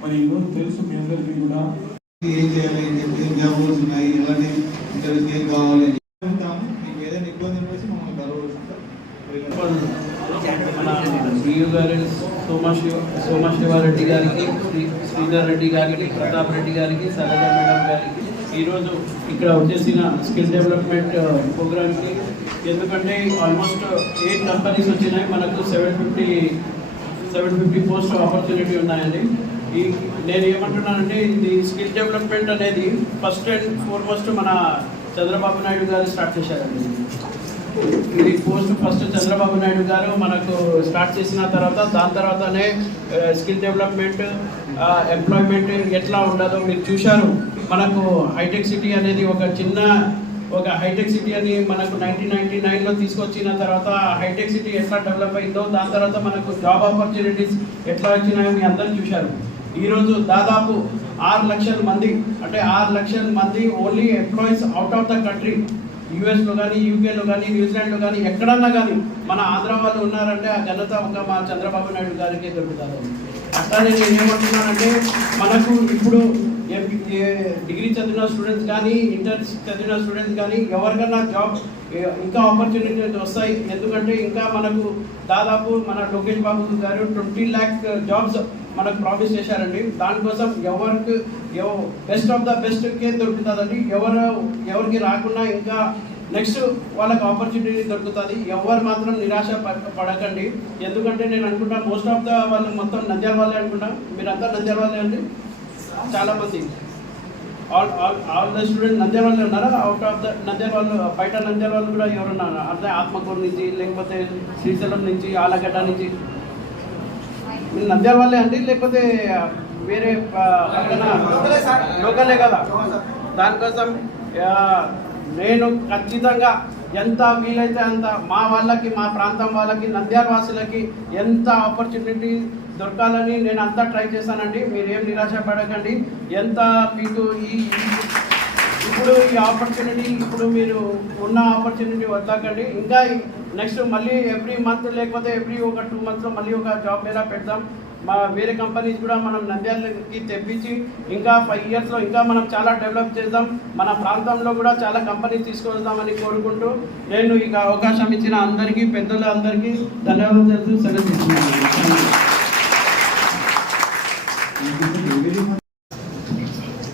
మరి ఈరోజు తెలుసు మీ అందరికీ కూడా ఏం చేయాలి ఏం చెప్పి ఏం ఉన్నాయి ఎలాంటి ఏం కావాలి అని చెప్తాము మీకు ఏదైనా ఇబ్బంది అనిపిస్తే మమ్మల్ని కలవచ్చు సోమశివ సోమశివారెడ్డి గారికి శ్రీ శ్రీధర్ రెడ్డి గారికి ప్రతాప్ రెడ్డి గారికి సరళ మేడం గారికి ఈరోజు ఇక్కడ వచ్చేసిన స్కిల్ డెవలప్మెంట్ ప్రోగ్రామ్కి ఎందుకంటే ఆల్మోస్ట్ ఎయిట్ కంపెనీస్ వచ్చినాయి మనకు seven fifty seven fifty post opportunity ఉన్నాయండి ఈ నేను ఏమంటున్నానంటే ఇది స్కిల్ డెవలప్మెంట్ అనేది ఫస్ట్ అండ్ ఫోర్మోస్ట్ మన చంద్రబాబు నాయుడు గారు స్టార్ట్ చేశారండి. ఇది పోస్ట్ ఫస్ట్ చంద్రబాబు నాయుడు గారు మనకు స్టార్ట్ చేసిన తర్వాత దాని తర్వాతనే స్కిల్ డెవలప్మెంట్ ఎంప్లాయ్మెంట్ ఎట్లా ఉండదో మీరు చూశారు. మనకు హైటెక్ సిటీ అనేది ఒక చిన్న ఒక హైటెక్ సిటీ అని మనకు నైన్టీన్ నైన్టీ నైన్లో తీసుకొచ్చిన తర్వాత హైటెక్ సిటీ ఎట్లా డెవలప్ అయిందో దాని తర్వాత మనకు జాబ్ ఆపర్చునిటీస్ ఎట్లా వచ్చినాయో మీ అందరూ చూశారు. ఈరోజు దాదాపు ఆరు లక్షల మంది అంటే ఆరు లక్షల మంది only employees out of the country యూఎస్లో కానీ యూకేలో కానీ న్యూజిలాండ్లో కానీ ఎక్కడన్నా కానీ మన ఆంధ్ర వాళ్ళు ఉన్నారంటే ఆ ఘనత ఒక మా చంద్రబాబు నాయుడు గారికి దొరుకుతారు. అట్లానే నేను ఏమంటున్నానంటే మనకు ఇప్పుడు ఏ- డిగ్రీ చదివిన స్టూడెంట్స్ కానీ ఇంటర్ చదివిన స్టూడెంట్స్ కానీ ఎవరికైనా జాబ్ ఇంకా ఆపర్చునిటీస్ వస్తాయి. ఎందుకంటే ఇంకా మనకు దాదాపు మన లోకేష్ బాబు గారు ట్వంటీ ల్యాక్ జాబ్స్ మనకు ప్రామిస్ చేశారండి. దానికోసం ఎవరికి బెస్ట్ ఆఫ్ ద బెస్ట్కే దొరుకుతుందండి. ఎవరు ఎవరికి రాకుండా ఇంకా నెక్స్ట్ వాళ్ళకి ఆపర్చునిటీ దొరుకుతుంది. ఎవరు మాత్రం నిరాశ పడ- పడకండి. ఎందుకంటే నేను అనుకుంటా మోస్ట్ ఆఫ్ ద వాళ్ళు మొత్తం నంద్యాల వాళ్ళే అనుకుంటా. మీరంతా నంద్యాల వాళ్ళే అండి? చాలా మంది all all all the student Nandyala వాళ్ళు ఉన్నారా? అవుట్ ఆఫ్ ద నంద్యాల వాళ్ళు బయట నంద్యాల వాళ్ళు కూడా ఎవరున్నారా? అంటే ఆత్మకూరు నుంచి లేకపోతే శ్రీశైలం నుంచి ఆలగడ్డ నుంచి. మీరు నంద్యాల వాళ్ళే అండి? లేకపోతే వేరే పక్కన లోకలే కదా? దానికోసం నేను ఖచ్చితంగా ఎంత వీలైతే అంత మా వాళ్ళకి మా ప్రాంతం వాళ్ళకి నంద్యాల వాసులకి ఎంత ఆపర్చునిటీ దొరకాలని నేను అంతా ట్రై చేశానండి. మీరు ఏం నిరాశ పడకండి ఎంత మీకు ఈ ఇప్పుడు ఈ ఆపర్చునిటీ ఇప్పుడు మీరు ఉన్న ఆపర్చునిటీ వద్దాకండి. ఇంకా నెక్స్ట్ మళ్ళీ ఎవ్రీ మంత్ లేకపోతే ఎవ్రీ ఒక టూ మంత్స్లో మళ్ళీ ఒక జాబ్ మీద పెడదాం. మా వేరే కంపెనీస్ కూడా మనం నంద్యాలకి తెప్పించి ఇంకా ఫైవ్ ఇయర్స్లో ఇంకా మనం చాలా డెవలప్ చేద్దాం. మన ప్రాంతంలో కూడా చాలా కంపెనీస్ తీసుకొద్దామని కోరుకుంటూ నేను ఇక అవకాశం ఇచ్చిన అందరికీ పెద్దలు అందరికీ ధన్యవాదాలు తెలుసు సెలవు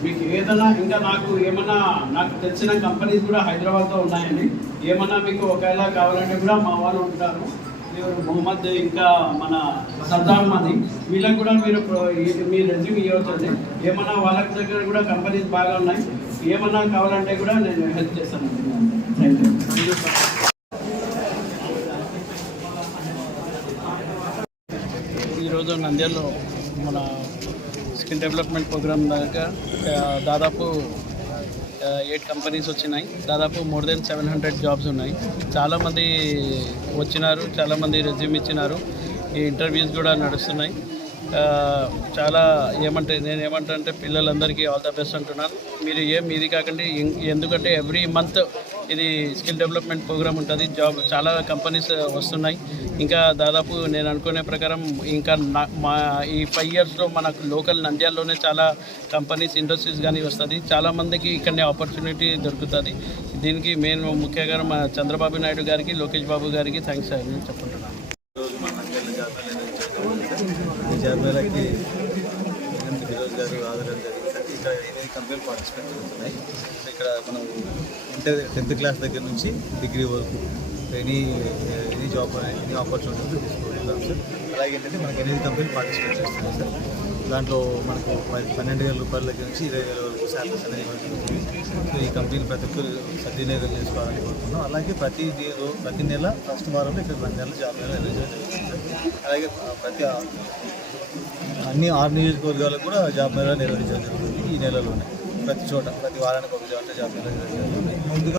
మీకు ఏదైనా ఇంకా నాకు ఏమన్నా నాకు తెలిసిన కంపెనీస్ కూడా హైదరాబాద్లో ఉన్నాయండి. ఏమన్నా మీకు ఒకవేళ కావాలంటే కూడా మా వాళ్ళు ఉంటారు. మొహమ్మద్ ఇంకా మన సద్దాం అది వీళ్ళకి కూడా మీరు మీ రెజ్యూమ్ ఇవ్వచ్చండి ఏమన్నా వాళ్ళ దగ్గర కూడా కంపెనీస్ బాగా ఉన్నాయి. ఏమన్నా కావాలంటే కూడా నేను హెల్ప్ చేస్తాను. ఈరోజు నంద్యాలలో మన స్కిల్ డెవలప్మెంట్ ప్రోగ్రామ్ దాకా దాదాపు Uh, ఎయిట్ కంపెనీస్ వచ్చినాయి. దాదాపు more than seven hundred jobs ఉన్నాయి. చాలామంది వచ్చినారు చాలామంది రెజ్యూమ్ ఇచ్చినారు. ఈ ఇంటర్వ్యూస్ కూడా నడుస్తున్నాయి. Uh, చాలా ఏమంటే నేను ఏమంటా అంటే పిల్లలందరికీ ఆల్ ద బెస్ట్ అంటున్నాను. మీరు ఏం ఇది కాకండి ఎందుకంటే ఎవ్రీ మంత్ ఇది స్కిల్ డెవలప్మెంట్ ప్రోగ్రామ్ ఉంటుంది. జాబ్ చాలా కంపెనీస్ వస్తున్నాయి. ఇంకా దాదాపు నేను అనుకునే ప్రకారం ఇంకా నా- మా ఈ ఫైవ్ ఇయర్స్లో మనకు లోకల్ నంద్యాలలోనే చాలా కంపెనీస్ ఇండస్ట్రీస్ కానీ వస్తుంది. చాలామందికి ఇక్కడనే ఆపర్చునిటీ దొరుకుతుంది. దీనికి మెయిన్ ముఖ్యంగా మన చంద్రబాబు నాయుడు గారికి లోకేష్ బాబు గారికి థ్యాంక్స్ అని చెప్పుకుంటున్నాను జాబ్ ఈ గారు ఆదరణ జరిగింది. ఇక్కడ ఎనిమిది కంపెనీలు పార్టిసిపేట్ జరుగుతున్నాయి? ఇక్కడ మనం ఇంటర్ టెన్త్ క్లాస్ దగ్గర నుంచి డిగ్రీ వరకు any any job any opportunity తీసుకోగలుగుతాం sir అలాగే ఏంటంటే మనకి ఎనిమిది కంపెనీలు పార్టిసిపేట్ చేస్తున్నాయి సార్. దాంట్లో మనకు పన్నెండు వేల రూపాయల దగ్గర నుంచి ఇరవై వేల వరకు శాలరీస్ అనేది సో ఈ కంపెనీలు ప్రతి ఒక్కరు సద్వినియోగం చేసుకోవాలని కోరుకుంటున్నాం. అలాగే ప్రతి డే- ప్రతి నెల ఫస్ట్ వారంలో ఇక్కడ రెండు నెలలు జాబ్ మేళా అలాగే ప్రతి అన్ని ఆరు నియోజకవర్గాలకు కూడా జాబ్ మేళా నిర్వహించడం జరుగుతుంది ఈ నెలలోనే. ప్రతి చోట ప్రతి వారానికి ఒక చోట జాబ్ మేళా నిర్వహించడం జరుగుతుంది.